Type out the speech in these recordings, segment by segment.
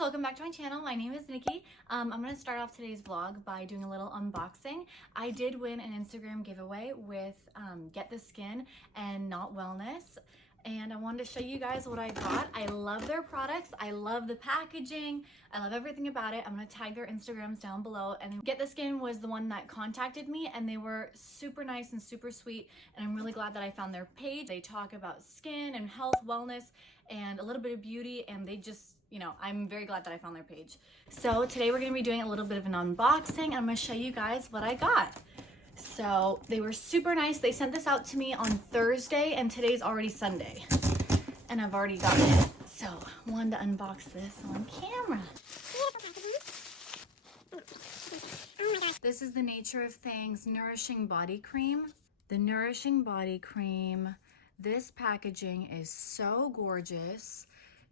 welcome back to my channel. My name is Nikki. I'm going to start off today's vlog by doing a little unboxing. I did win an Instagram giveaway with Get the Skin and Not Wellness, and I wanted to show you guys what I got. I love their products. I love the packaging. I love everything about it. I'm going to tag their Instagrams down below. And Get the Skin was the one that contacted me, and they were super nice and super sweet, and I'm really glad that I found their page. They talk about skin and health, wellness, and a little bit of beauty, and they just, you know, I'm very glad that I found their page. So today we're gonna be doing a little bit of an unboxing. I'm gonna show you guys what I got. So they were super nice. They sent this out to me on Thursday, and today's already Sunday, and I've already gotten it. So I wanted to unbox this on camera. This is the Nature of Things Nourishing Body Cream. The Nourishing Body Cream. This packaging is so gorgeous.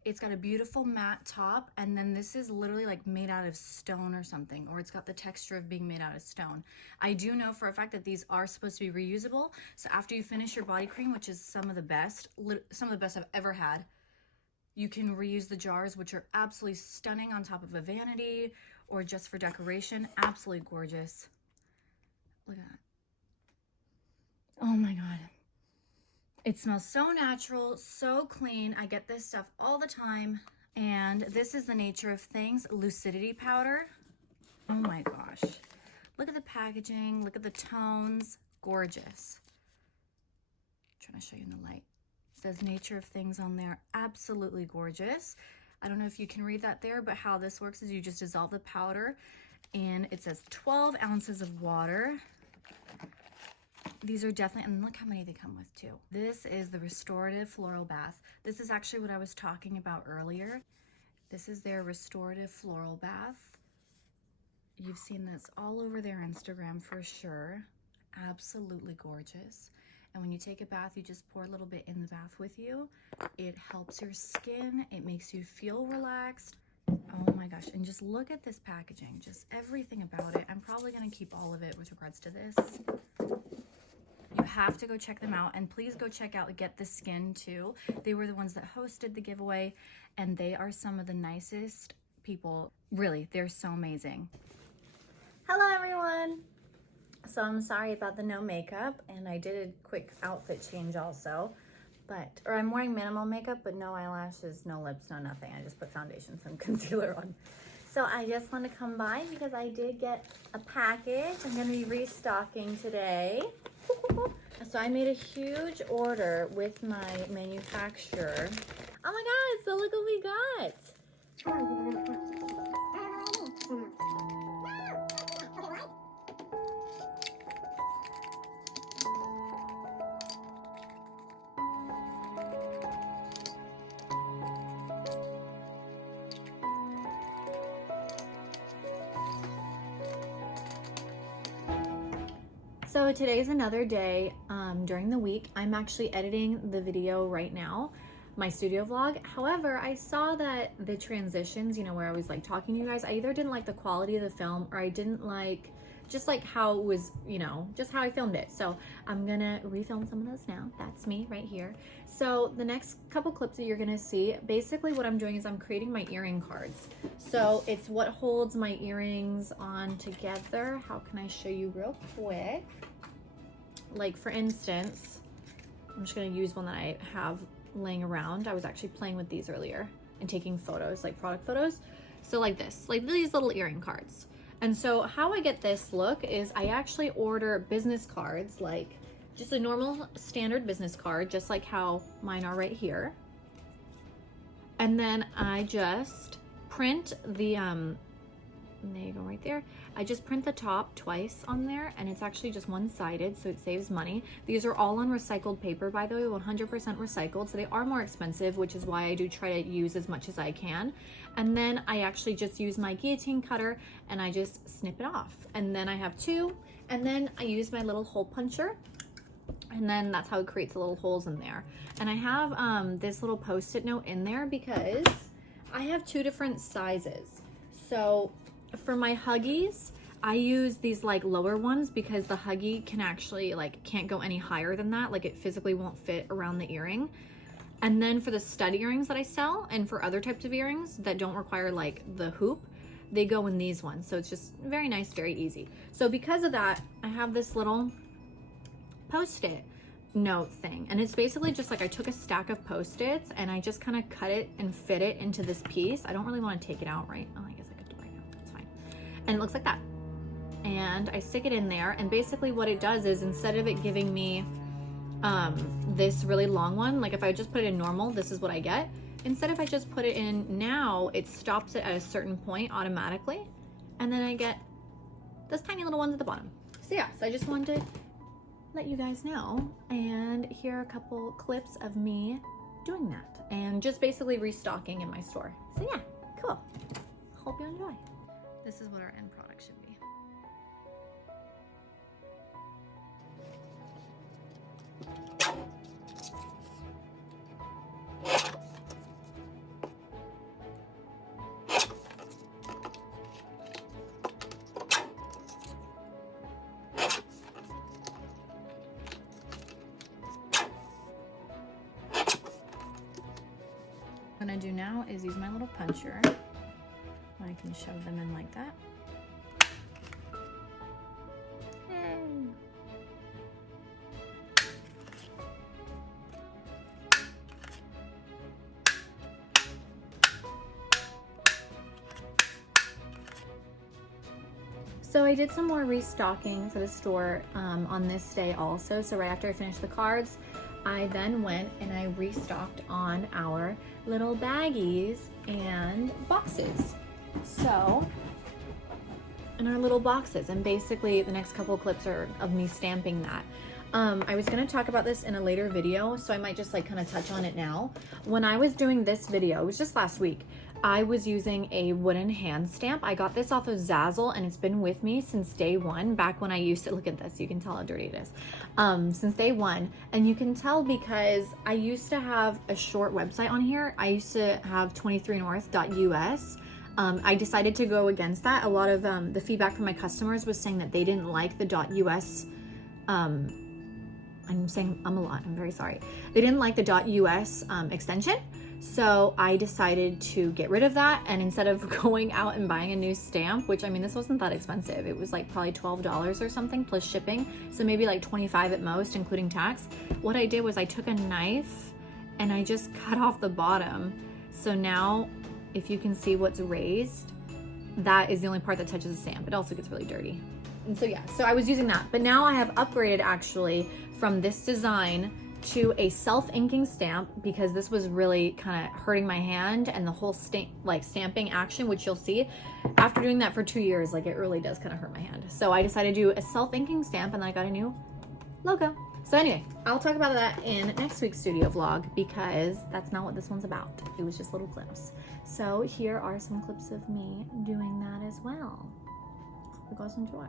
It's got a beautiful matte top, and then this is literally like made out of stone or something, or it's got the texture of being made out of stone. I do know for a fact that these are supposed to be reusable. So after you finish your body cream, which is some of the best I've ever had, you can reuse the jars, which are absolutely stunning on top of a vanity or just for decoration. Absolutely gorgeous. Look at that. Oh my God. It smells so natural, so clean. I get this stuff all the time. And this is the Nature of Things Lucidity Powder. Oh my gosh. Look at the packaging. Look at the tones. Gorgeous. I'm trying to show you in the light. It says Nature of Things on there. Absolutely gorgeous. I don't know if you can read that there, but how this works is you just dissolve the powder, and it says 12 ounces of water. These are definitely, and look how many they come with too. This is the Restorative Floral Bath. This is actually what I was talking about earlier. This is their Restorative Floral Bath. You've seen this all over their Instagram for sure. Absolutely gorgeous. And when you take a bath, you just pour a little bit in the bath with you. It helps your skin. It makes you feel relaxed. Oh my gosh, and just look at this packaging, just everything about it. I'm probably gonna keep all of it with regards to this. You have to go check them out, and please go check out Get the Skin too. They were the ones that hosted the giveaway, and they are some of the nicest people. Really, they're so amazing. Hello everyone. So I'm sorry about the no makeup, and I did a quick outfit change also, or I'm wearing minimal makeup, but no eyelashes, no lips, no nothing. I just put foundation, some concealer on. So I just want to come by because I did get a package. I'm going to be restocking today. So I made a huge order with my manufacturer. Oh my God, so look what we got. So today's another day during the week. I'm actually editing the video right now, my studio vlog. However, I saw that the transitions, you know, where I was like talking to you guys, I either didn't like the quality of the film, or I didn't like just like how it was, you know, just how I filmed it. So I'm gonna refilm some of those now. That's me right here. So the next couple clips that you're gonna see, basically what I'm doing is I'm creating my earring cards. So it's what holds my earrings on together. How can I show you real quick? Like for instance, I'm just gonna use one that I have laying around. I was actually playing with these earlier and taking photos, like product photos. So like this, like these little earring cards. And so how I get this look is I actually order business cards, like just a normal standard business card, just like how mine are right here. And then I just print the, there you go right there. I just print the top twice on there, and it's actually just one-sided, so it saves money. These are all on recycled paper, by the way, 100% recycled, so they are more expensive, which is why I do try to use as much as I can. And then I actually just use my guillotine cutter and I just snip it off. And then I have two, and then I use my little hole puncher, and then that's how it creates the little holes in there. And I have this little post-it note in there because I have two different sizes. So for my Huggies, I use these like lower ones because the Huggy can actually like can't go any higher than that. Like it physically won't fit around the earring. And then for the stud earrings that I sell and for other types of earrings that don't require like the hoop, they go in these ones. So it's just very nice, very easy. So because of that, I have this little Post-it note thing. And it's basically just like I took a stack of Post-its and I just kind of cut it and fit it into this piece. I don't really want to take it out right. Oh, I guess I could do it right now. That's fine. And it looks like that. And I stick it in there. And basically what it does is instead of it giving me this really long one, like if I just put it in normal, this is what I get. Instead, if I just put it in now, it stops it at a certain point automatically. And then I get those tiny little ones at the bottom. So yeah, so I just wanted to let you guys know. And here are a couple clips of me doing that and just basically restocking in my store. So yeah, cool. Hope you enjoy. This is what our end product should be. What I'm gonna do now is use my little puncher. I can shove them in like that. Yay. So I did some more restocking for the store on this day also. So right after I finished the cards, I then went and I restocked on our little baggies and boxes. So, in our little boxes, and basically the next couple of clips are of me stamping that. I was gonna talk about this in a later video, so I might just like kind of touch on it now. When I was doing this video, it was just last week, I was using a wooden hand stamp. I got this off of Zazzle and it's been with me since day one, back when I used to, look at this, you can tell how dirty it is. Since day one, and you can tell because I used to have a short website on here. I used to have 23north.us. I decided to go against that. A lot of the feedback from my customers was saying that they didn't like the .us. I'm saying a lot, I'm very sorry. They didn't like the .us extension. So I decided to get rid of that, and instead of going out and buying a new stamp, which I mean, this wasn't that expensive. It was like probably $12 or something plus shipping. So maybe like 25 at most, including tax. What I did was I took a knife and I just cut off the bottom. So now if you can see what's raised, that is the only part that touches the stamp. It also gets really dirty. And so yeah, so I was using that, but now I have upgraded actually from this design to a self-inking stamp because this was really kind of hurting my hand and the whole stamping action, which you'll see after doing that for 2 years, like it really does kind of hurt my hand. So I decided to do a self-inking stamp and then I got a new logo. So anyway, I'll talk about that in next week's studio vlog because that's not what this one's about. It was just little clips. So here are some clips of me doing that as well. Hope you guys enjoy.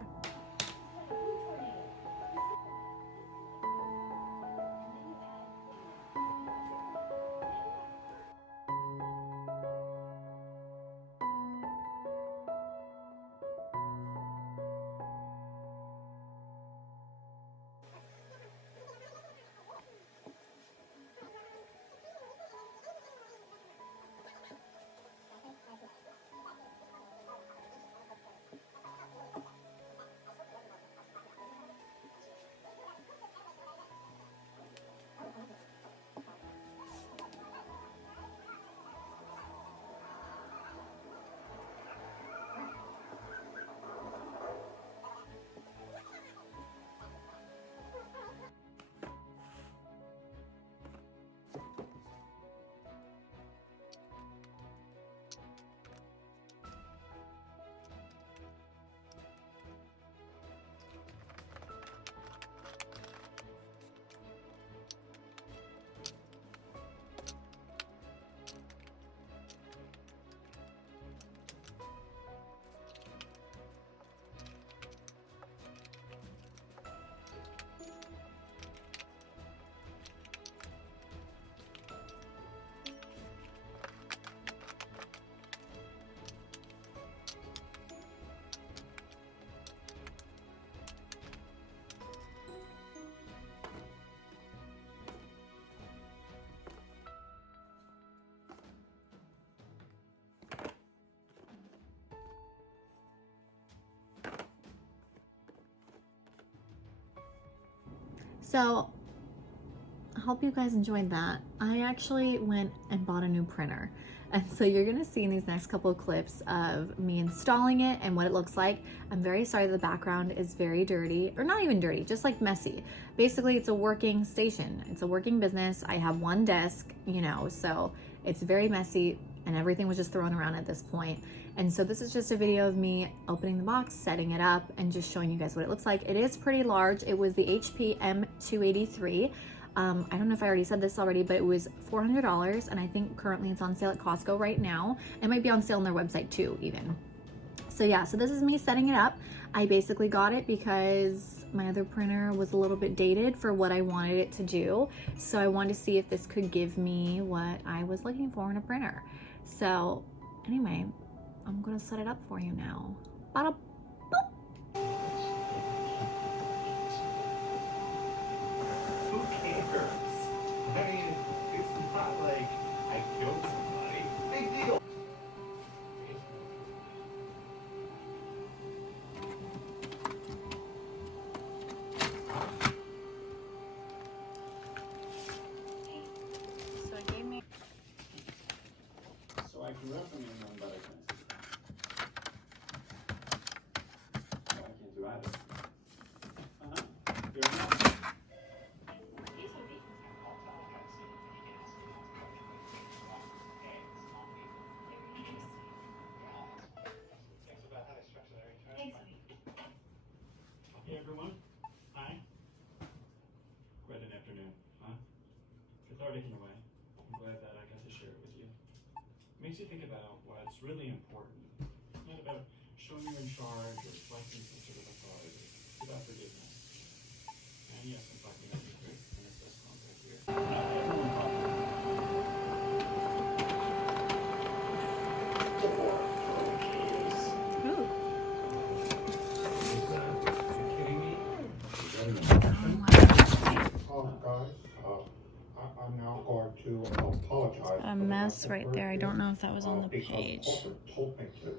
So I hope you guys enjoyed that. I actually went and bought a new printer. And so you're gonna see in these next couple of clips of me installing it and what it looks like. I'm very sorry the background is very dirty, or not even dirty, just like messy. Basically, it's a working station. It's a working business. I have one desk, you know, so it's very messy and everything was just thrown around at this point. And so this is just a video of me opening the box, setting it up, and just showing you guys what it looks like. It is pretty large. It was the HP M283. I don't know if I already said this already, but it was $400, and I think currently it's on sale at Costco right now. It might be on sale on their website too, even. So yeah, so this is me setting it up. I basically got it because my other printer was a little bit dated for what I wanted it to do. So I wanted to see if this could give me what I was looking for in a printer. So anyway, I'm gonna set it up for you now. Bada boop. Who cares? I mean, it's not like I killed somebody. Big deal. So it gave me. So I grew up in England, but I can't see that. No, I can't do either. Fair enough. Hey everyone. Hi. Quite an afternoon, huh? Cathartic in a way. I'm glad that I got to share it with you. Makes you think about what's really important. It's not about showing you're in charge or reflecting some sort of authority. It's about forgiveness. And yes, I'm talking about you here in this best contact here. Not everyone talks. Ooh. Are you kidding me? Guys, I'm now going to apologize. A mess right there. I don't know if that was on the because page corporate told me to.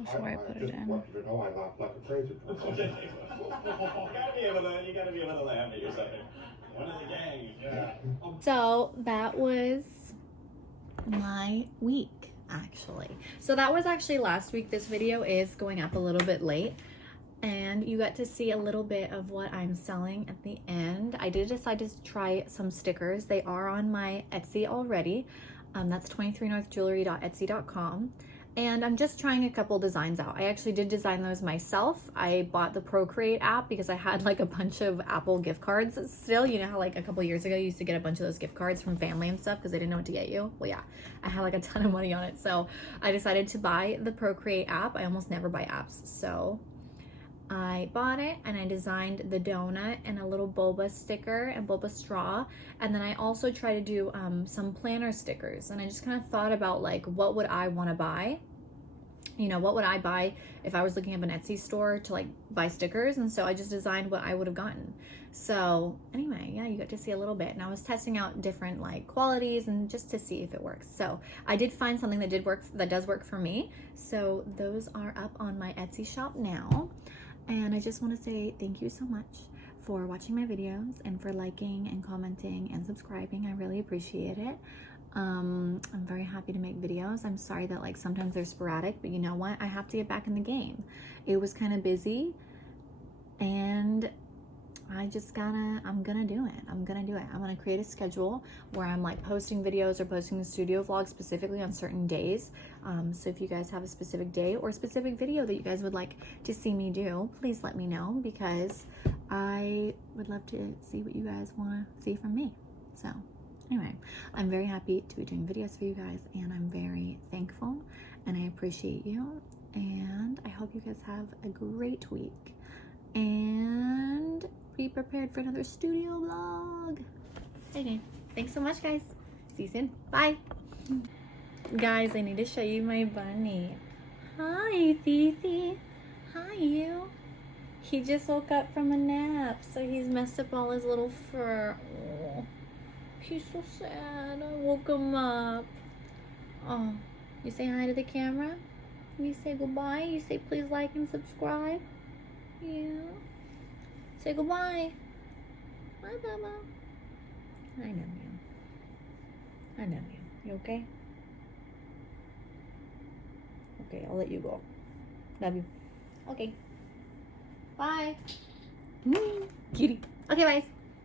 before I put it just in. want you to know I laughed like a crazy person. You gotta be able to laugh at yourself. One of the gang. Yeah. So that was my week, actually. So that was actually last week. This video is going up a little bit late, and you got to see a little bit of what I'm selling at the end. I did decide to try some stickers. They are on my Etsy already. That's 23northjewelry.etsy.com. And I'm just trying a couple designs out. I actually did design those myself. I bought the Procreate app because I had like a bunch of Apple gift cards still. You know how like a couple years ago you used to get a bunch of those gift cards from family and stuff because they didn't know what to get you? Well, yeah, I had like a ton of money on it. So I decided to buy the Procreate app. I almost never buy apps. So I bought it and I designed the donut and a little boba sticker and boba straw. And then I also try to do some planner stickers. And I just kind of thought about like, what would I want to buy? You know, what would I buy if I was looking up an Etsy store to like buy stickers? And so I just designed what I would have gotten. So anyway, yeah, you got to see a little bit. And I was testing out different like qualities and just to see if it works. So I did find something that did work, that does work for me. So those are up on my Etsy shop now. And I just want to say thank you so much for watching my videos and for liking and commenting and subscribing. I really appreciate it. I'm very happy to make videos. I'm sorry that like sometimes they're sporadic, but you know what? I have to get back in the game. It was kind of busy and I'm gonna do it. I'm gonna create a schedule where I'm like posting videos or posting the studio vlog specifically on certain days. So if you guys have a specific day or specific video that you guys would like to see me do, please let me know because I would love to see what you guys wanna see from me. So anyway, I'm very happy to be doing videos for you guys and I'm very thankful and I appreciate you and I hope you guys have a great week and be prepared for another studio vlog. Okay, thanks so much guys. See you soon. Bye. Guys, I need to show you my bunny. Hi, Fifi. Hi, you. He just woke up from a nap, so he's messed up all his little fur. Oh. He's so sad. I woke him up. Oh, you say hi to the camera? You say goodbye? You say please like and subscribe? Yeah. Say goodbye. Bye, Bubba. I know you. I know you. You okay? Okay, I'll let you go. Love you. Okay. Bye. Cutie. Okay, bye.